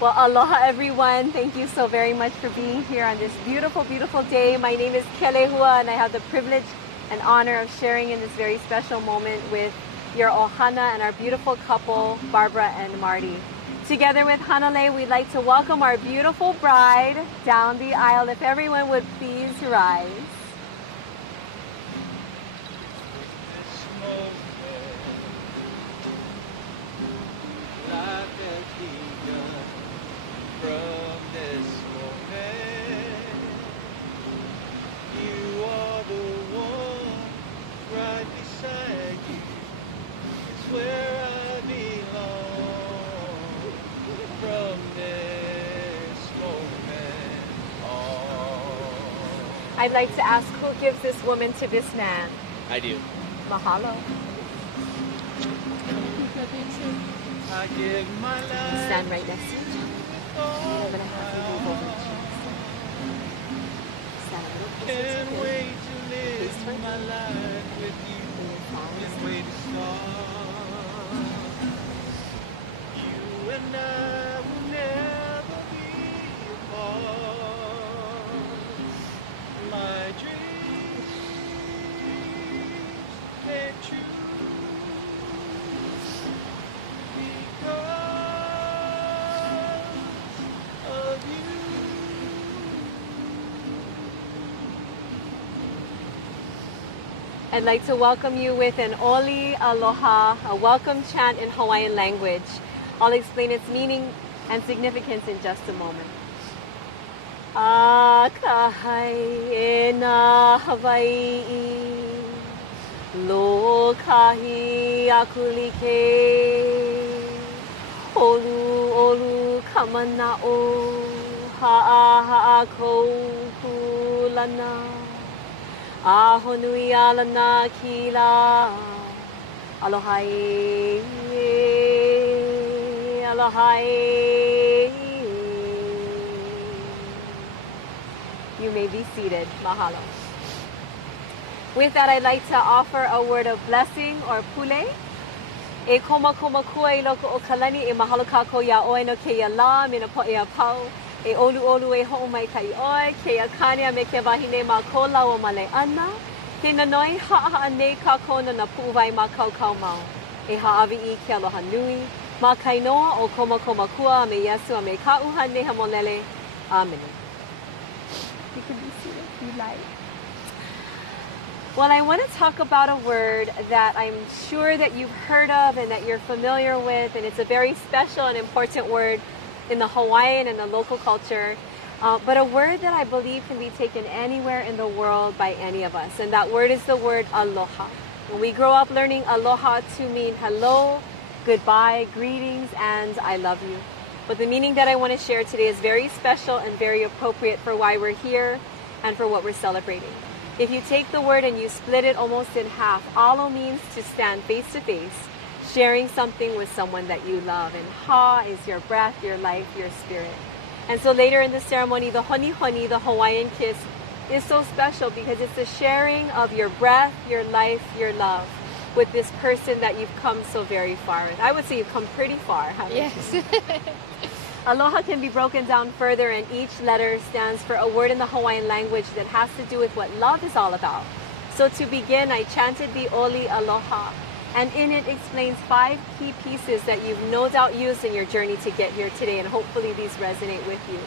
Well, aloha everyone. Thank you so very much for being here on this beautiful, beautiful day. My name is Kelehua and I have the privilege and honor of sharing in this very special moment with your ohana and our beautiful couple, Barbara and Marty. Together with Hanale, we'd like to welcome our beautiful bride down the aisle. If everyone would please rise. I'd like to ask who gives this woman to this man? I do. Mahalo. I give my life. Stand right next to each other. I'm going to have you move over. Stand a little closer to Can't him. wait to live my life with you. Can't wait to start. You and I will never be apart. My dreams came true because of you. I'd like to welcome you with an oli aloha, a welcome chant in Hawaiian language. I'll explain its meaning and significance in just a moment. Akahai e nā Hawaii, lo kahi akulike, olu olu kamana'o, ha'a ha'a kou kulana. Aho nui alana kila, aloha aloha. You may be seated. Mahalo. With that, I'd like to offer a word of blessing or pule. E koma koma kua I loko o kalani e mahalo kako ya oe no ke ya la me na po e a pau. E olu olu e ho'o mai kai oe, ke a kania me ke wahine ma ko lau o male ana. Ke na noi ha'a nei kako na pu'uwai ma kau kau mau. E ha'awi I ke aloha nui. Ma kainoa o koma koma kua me Yesu a me ka'uha ne hamolele. Amen. You can be seated if you like. Well, I want to talk about a word that I'm sure that you've heard of and that you're familiar with, and it's a very special and important word in the Hawaiian and the local culture, but a word that I believe can be taken anywhere in the world by any of us, and that word is the word aloha. When we grow up learning aloha to mean hello, goodbye, greetings, and I love you. But the meaning that I want to share today is very special and very appropriate for why we're here and for what we're celebrating. If you take the word and you split it almost in half, alo means to stand face to face, sharing something with someone that you love. And ha is your breath, your life, your spirit. And so later in the ceremony, the honi honi, the Hawaiian kiss, is so special because it's the sharing of your breath, your life, your love with this person that you've come so very far with. I would say you've come pretty far, haven't you? Yes. Aloha can be broken down further, and each letter stands for a word in the Hawaiian language that has to do with what love is all about. So to begin, I chanted the Oli Aloha, and in it explains 5 key pieces that you've no doubt used in your journey to get here today, and hopefully these resonate with you.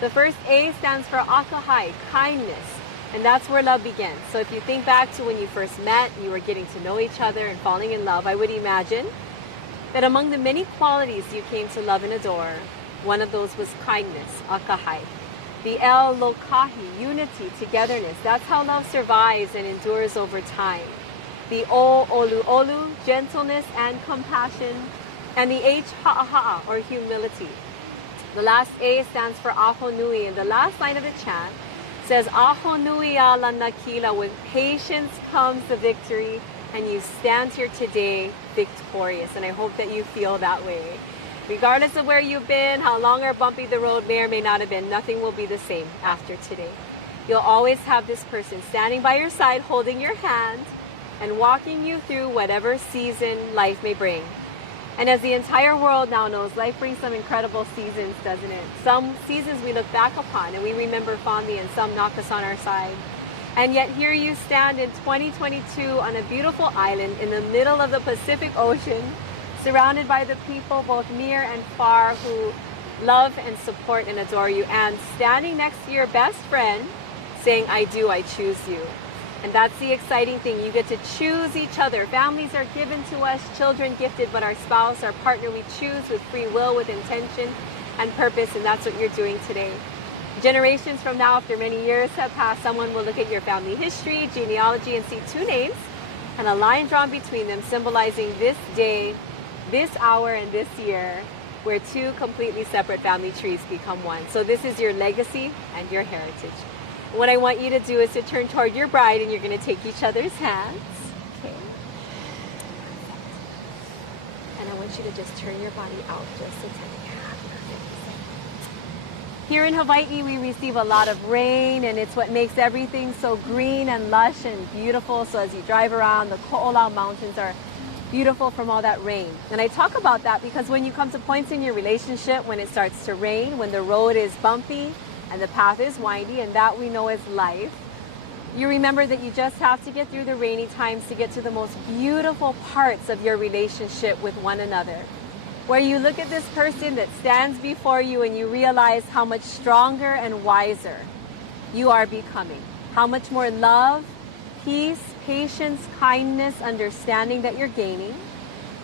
The first A stands for Akahai, kindness, and that's where love begins. So if you think back to when you first met, you were getting to know each other and falling in love, I would imagine that among the many qualities you came to love and adore, one of those was kindness, akahai. The L, lokahi, unity, togetherness. That's how love survives and endures over time. The O, olu olu, gentleness and compassion. And the H, ha'aha'a, or humility. The last A stands for aho nui, and the last line of the chant says, aho nui ala nakila, with patience comes the victory, and you stand here today victorious. And I hope that you feel that way. Regardless of where you've been, how long or bumpy the road may or may not have been, nothing will be the same after today. You'll always have this person standing by your side, holding your hand, and walking you through whatever season life may bring. And as the entire world now knows, life brings some incredible seasons, doesn't it? Some seasons we look back upon and we remember fondly, and some knock us on our side. And yet here you stand in 2022 on a beautiful island in the middle of the Pacific Ocean, surrounded by the people both near and far who love and support and adore you, and standing next to your best friend saying, I do, I choose you. And that's the exciting thing. You get to choose each other. Families are given to us, children gifted, but our spouse, our partner, we choose with free will, with intention and purpose, and that's what you're doing today. Generations from now, after many years have passed, someone will look at your family history, genealogy, and see two names and a line drawn between them, symbolizing this day, this hour, and this year, where two completely separate family trees become one. So this is your legacy and your heritage. What I want you to do is to turn toward your bride, and you're going to take each other's hands. Okay. And I want you to just turn your body out just a tiny. Here in Hawaii, we receive a lot of rain, and it's what makes everything so green and lush and beautiful. So as you drive around, the Ko'olau Mountains are beautiful from all that rain. And I talk about that because when you come to points in your relationship, when it starts to rain, when the road is bumpy and the path is windy, and that we know is life, you remember that you just have to get through the rainy times to get to the most beautiful parts of your relationship with one another, where you look at this person that stands before you and you realize how much stronger and wiser you are becoming, how much more love, peace, patience, kindness, understanding that you're gaining,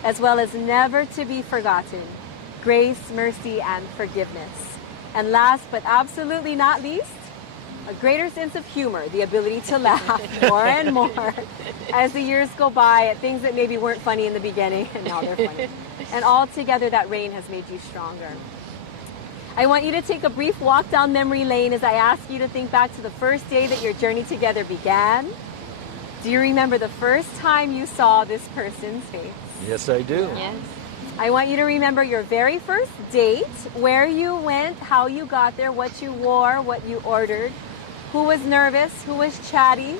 as well as never to be forgotten, grace, mercy, and forgiveness. And last but absolutely not least, a greater sense of humor, the ability to laugh more and more as the years go by at things that maybe weren't funny in the beginning and now they're funny. And altogether, that rain has made you stronger. I want you to take a brief walk down memory lane as I ask you to think back to the first day that your journey together began. Do you remember the first time you saw this person's face? Yes, I do. Yes. I want you to remember your very first date, where you went, how you got there, what you wore, what you ordered, who was nervous, who was chatty.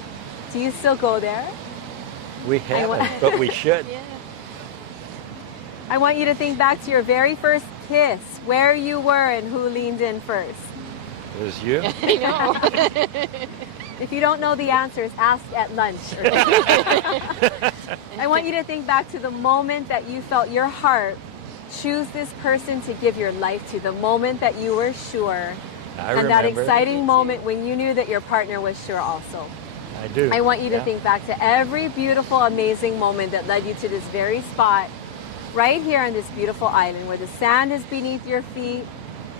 Do you still go there? We haven't, but we should. Yeah. I want you to think back to your very first kiss, where you were and who leaned in first. It was you? I know. If you don't know the answers, ask at lunch. I want you to think back to the moment that you felt your heart choose this person to give your life to, the moment that you were sure. And that exciting moment when you knew that your partner was sure also. I do. I want you to think back to every beautiful, amazing moment that led you to this very spot, right here on this beautiful island, where the sand is beneath your feet,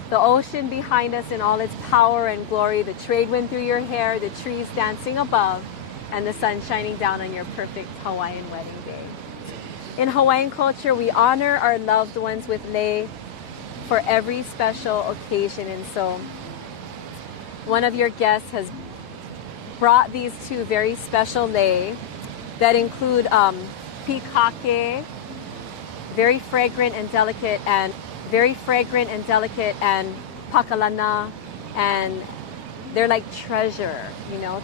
the ocean behind us in all its power and glory, the trade wind through your hair, the trees dancing above, and the sun shining down on your perfect Hawaiian wedding day. In Hawaiian culture, we honor our loved ones with lei for every special occasion. And so one of your guests has brought these two very special lei that include pikake, very fragrant and delicate, and pakalana, and they're like treasure,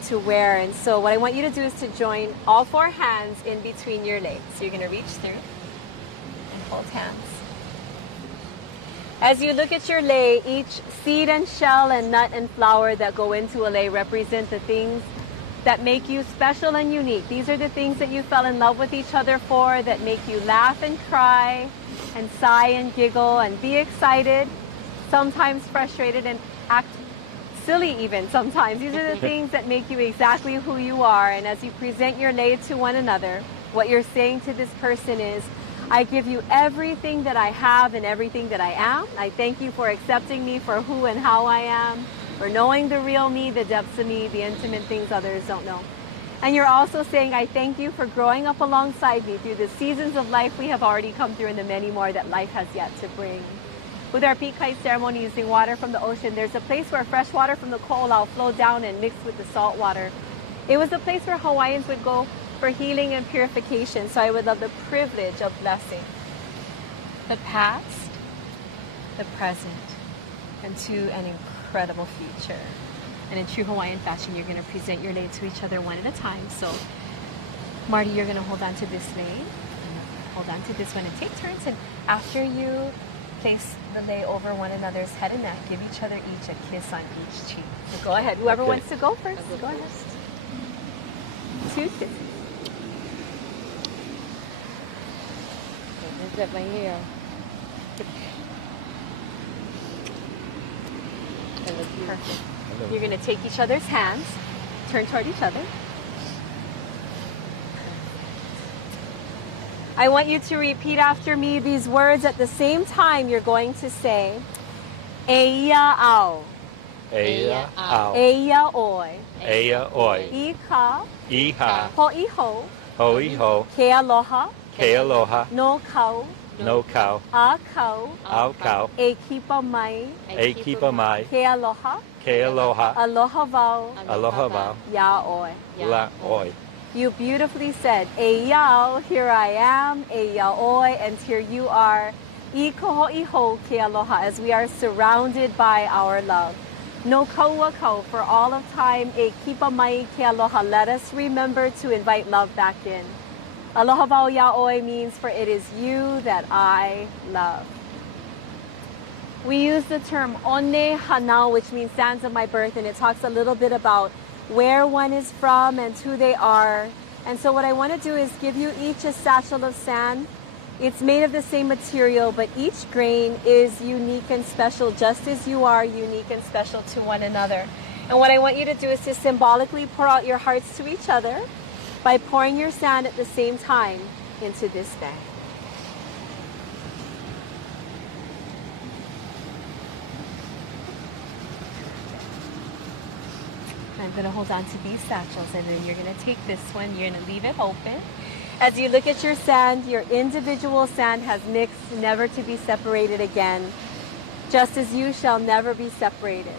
to wear. And so what I want you to do is to join all four hands in between your legs. So you're going to reach through and hold hands. As you look at your lei, each seed and shell and nut and flower that go into a lei represent the things that make you special and unique. These are the things that you fell in love with each other for, that make you laugh and cry and sigh and giggle and be excited, sometimes frustrated, and act silly even sometimes. These are the things that make you exactly who you are. And as you present your lei to one another, what you're saying to this person is, I give you everything that I have and everything that I am. I thank you for accepting me for who and how I am, for knowing the real me, the depths of me, the intimate things others don't know. And you're also saying, I thank you for growing up alongside me through the seasons of life we have already come through and the many more that life has yet to bring. With our pikai ceremony using water from the ocean, there's a place where fresh water from the ko'olau flowed down and mixed with the salt water. It was a place where Hawaiians would go for healing and purification. So I would love the privilege of blessing the past, the present, and to an incredible future. And in true Hawaiian fashion, you're going to present your lei to each other one at a time. So Marty, you're going to hold on to this lei, hold on to this one, and take turns and After you place the lei over one another's head and neck, give each other each a kiss on each cheek. So go ahead. Whoever Okay. wants to go first, go ahead. 2 kisses. Zip my hair. Perfect. You're going to take each other's hands, turn toward each other. I want you to repeat after me these words at the same time. You're going to say, Eia au, Eia au. Eia oi, Eia oi. Ika, Iha. Ho'iho, Ho'iho. Ke aloha, Ke aloha. no kau, No cow. a kau, Au cow. e kipa mai, A kipa mai. ke aloha, Ke aloha. aloha vau, Aloha vau. ya oi. La oi. You beautifully said, e yao, here I am, e yaoi, and here you are, I koho'iho ke aloha, as we are surrounded by our love. No kaua kau, for all of time, e kipa mai ke aloha. Let us remember to invite love back in. Aloha vau yaoi means, for it is you that I love. We use the term one hanao, which means sands of my birth, and it talks a little bit about where one is from and who they are. And so what I want to do is give you each a satchel of sand. It's made of the same material, but each grain is unique and special, just as you are unique and special to one another. And what I want you to do is to symbolically pour out your hearts to each other by pouring your sand at the same time into this bag. I'm going to hold on to these satchels, and then you're going to take this one, you're going to leave it open. As you look at your sand, your individual sand has mixed, never to be separated again, just as you shall never be separated.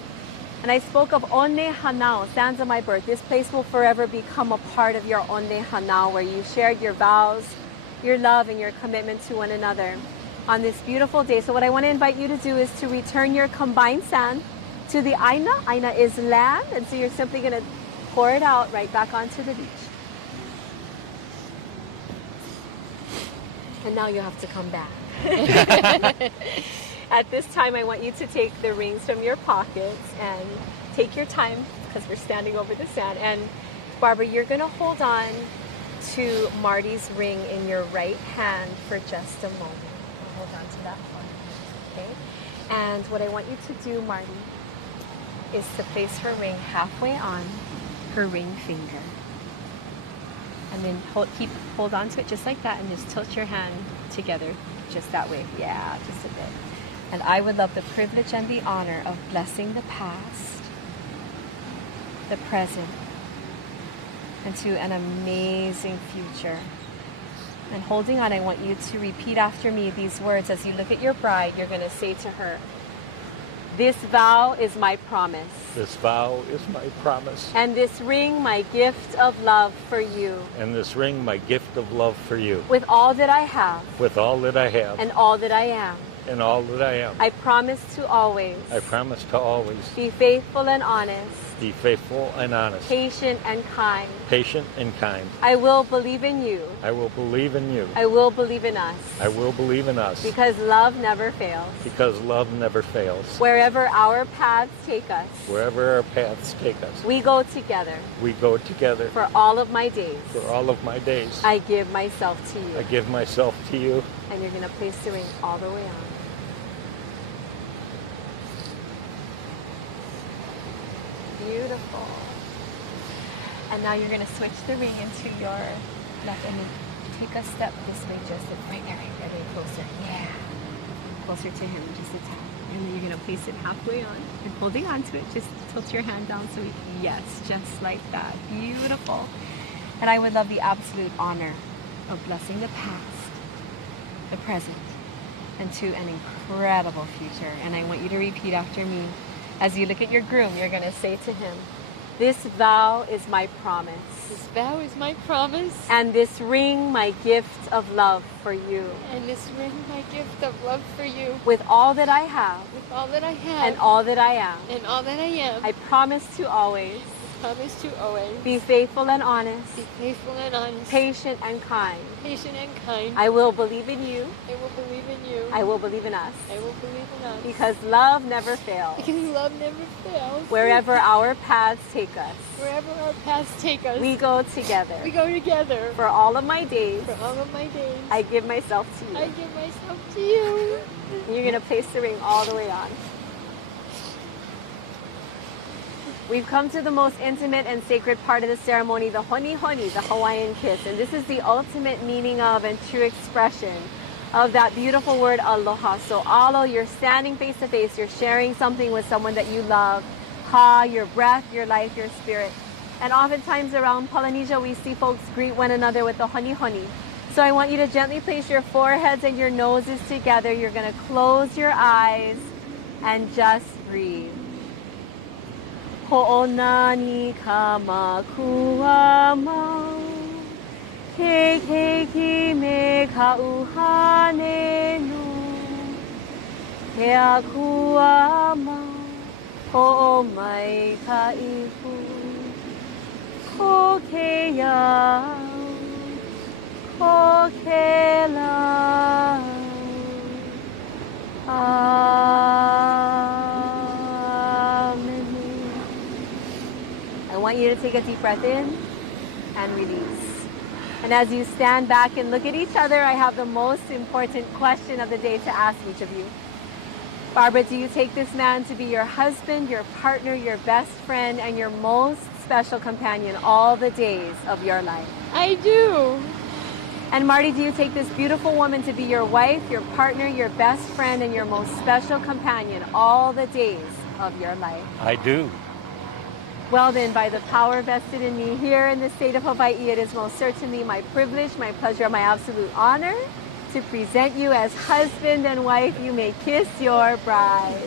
And I spoke of One Hanao, sands of my birth. This place will forever become a part of your One Hanao, where you shared your vows, your love, and your commitment to one another on this beautiful day. So what I want to invite you to do is to return your combined sand to the aina. Aina is land, and so you're simply going to pour it out right back onto the beach. And now you have to come back. At this time, I want you to take the rings from your pockets and take your time, because we're standing over the sand. And Barbara, you're going to hold on to Marty's ring in your right hand for just a moment. Hold on to that one, okay? And what I want you to do, Marty, is to place her ring halfway on her ring finger. And then hold on to it just like that, and just tilt your hand together just that way. Yeah, just a bit. And I would love the privilege and the honor of blessing the past, the present, into an amazing future. And holding on, I want you to repeat after me these words. As you look at your bride, you're going to say to her, "This vow is my promise. This vow is my promise. And this ring, my gift of love for you. And this ring, my gift of love for you. With all that I have. With all that I have. And all that I am. And all that I am. I promise to always. I promise to always. Be faithful and honest. Be faithful and honest. Patient and kind. Patient and kind. I will believe in you. I will believe in you. I will believe in us. I will believe in us. Because love never fails. Because love never fails. Wherever our paths take us. Wherever our paths take us. We go together. We go together. For all of my days. For all of my days. I give myself to you. I give myself to you. And you're going to place the ring all the way on. Beautiful. And now you're going to switch the ring into your left, and then take a step this way, just right there, and then closer. Yeah. Closer to him, just a tap. And then you're going to place it halfway on, and holding on to it, just tilt your hand down so yes, just like that. Beautiful. And I would love the absolute honor of blessing the past, the present, and to an incredible future. And I want you to repeat after me. As you look at your groom, you're going to say to him, "This vow is my promise. This vow is my promise. And this ring, my gift of love for you. And this ring, my gift of love for you. With all that I have. With all that I have. And all that I am. And all that I am. I promise to always. promise to always be faithful and honest, be faithful and honest, patient and kind. patient and kind. I will believe in you. I will believe in you. I will believe in us. I will believe in us. Because love never fails. Because love never fails. Wherever our paths take us, Wherever our paths take us, we go together. we go together. For all of my days, For all of my days, I give myself to I you. give myself to you. You're going to place the ring all the way on. We've come to the most intimate and sacred part of the ceremony, the honi honi, the Hawaiian kiss. And this is the ultimate meaning of and true expression of that beautiful word aloha. So alo, you're standing face to face, you're sharing something with someone that you love. Ha, your breath, your life, your spirit. And oftentimes around Polynesia, we see folks greet one another with the honi honi. So I want you to gently place your foreheads and your noses together. You're going to close your eyes and just breathe. Ho'onani ka makua mau, ke keiki me ka uhane nu, ke akua mau, ho'o mai ka ipu, ko ke iau, ko ke lau. I want you to take a deep breath in and release. And as you stand back and look at each other, I have the most important question of the day to ask each of you. Barbara, do you take this man to be your husband, your partner, your best friend, and your most special companion all the days of your life? I do. And Marty, do you take this beautiful woman to be your wife, your partner, your best friend, and your most special companion all the days of your life? I do. Well then, by the power vested in me here in the state of Hawaii, it is most certainly my privilege, my pleasure, my absolute honor to present you as husband and wife. You may kiss your bride.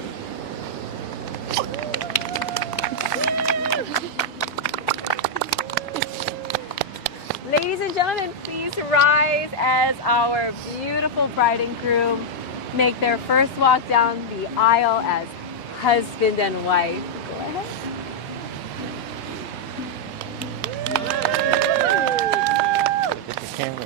Ladies and gentlemen, please rise as our beautiful bride and groom make their first walk down the aisle as husband and wife. Go ahead. Get the camera.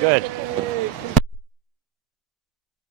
Good.